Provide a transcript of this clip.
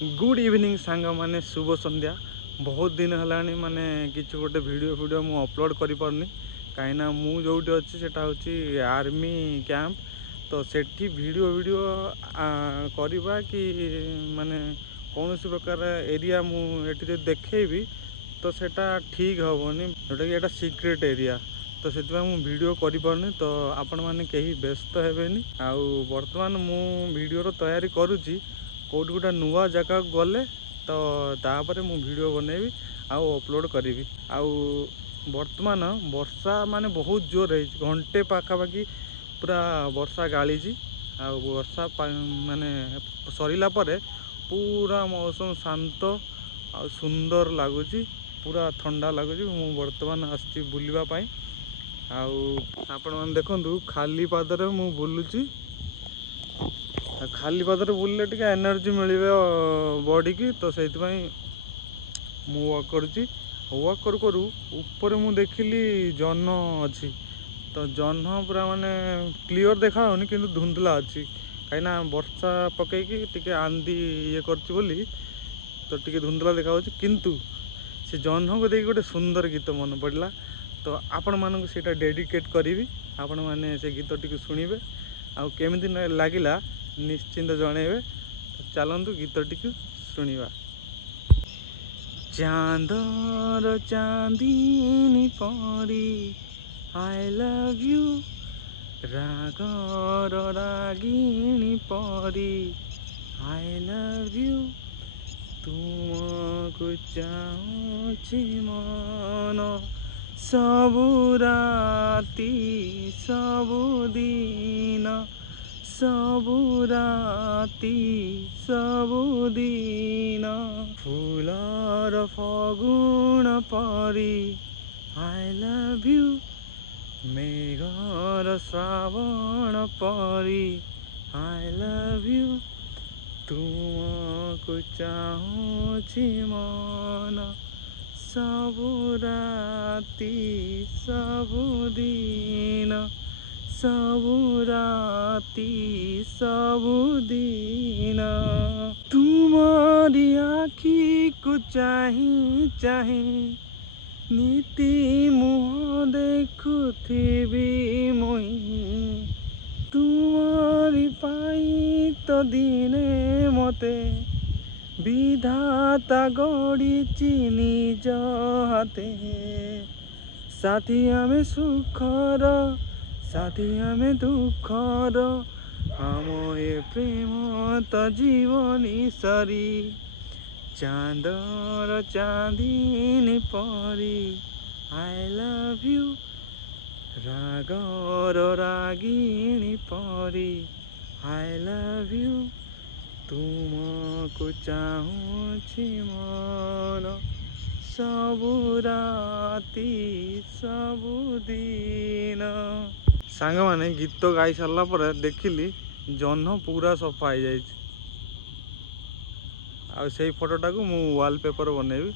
Good evening सांग माने शुभ संध्या। बहुत दिन है माने किसी गोटे वीडियो मु अपलोड कर पारनी कहीं मु जोटी अच्छी सेटा होची आर्मी कैंप। तो सेठी वीडियो करवा कि माने कौन सी प्रकार एरिया मुझे देखेबी तो सेटा ठीक हेनी जोटा कि एटा सीक्रेट एरिया। तो से वीडियो कर पारनी तो आपण मैंने कहीं व्यस्त हेबेनी। आउ बर्तमान मु वीडियो तैयारी करुच्ची कौट गोटे नुआ जगह गले तो तापर मु वीडियो बनैबी आउ अपलोड करी। आउ बर्तमान वर्षा माने बहुत जोर है घंटे पाखापाखि पूरा वर्षा गाड़ी आउ वर्षा माने सरिला परे पूरा मौसम शांत आ सुंदर लगुच पूरा ठंडा लगुच। मु बर्तमान आसी बुलवा पाई आउ आपण मैंने देखु खाली पादरे मु बुलुची। खाली पादरे बुलले टिके एनर्जी मिले बॉडी की तो से मु वॉक करुच्ची। वॉक करू करू ऊपर मु देखिली जन अच्छी तो जन पूरा माने क्लियर देखा होनी किंतु धुंधला अच्छी कहीं वर्षा पकईकी टिके आंधी ये करची बोली तो टिके धुंधला देखा किंतु से जन को देखिए गोटे सुंदर गीत मन पड़ा तो आपण मानक से डेडिकेट करी आपण मैंने से गीत टी शुणे आउ केमिति लगिला निश्चिंत जनइबे। तो चलतु गीत टी शुणा। चांदर चांदनी परी आई लव यू रागर रागिणी परी आई लव यू तुमको चाहूची मन सबु राती सबु दिन सबु राती सबु दिन फूलर फगुण परी आई लव यू मेघर श्रावण परी आई लव यू तुमको चाहूची मन सबु राती सबु दिन सबु राती सबु दिन तुम्हारी आँखी को चाही चाही नीति मुह देखुथिबी मुई तुम्हारी पाई तो दिने मते विधाता गढ़ी निज हाथे साथी आमे सुखर साथी आमे दुखर आम ए प्रेम तो जीवनी सरी चांदर चांदनी परी आई लव यू रागर रागिणी परी आई लव यू तुमको चाहूची मन सबु राती सबु दिन। सांग माने गीत गाई सारा पर देखिली जह्न पूरा सफा हो जाए। आ से फोटोटा को मु वालपेपर बनैबी।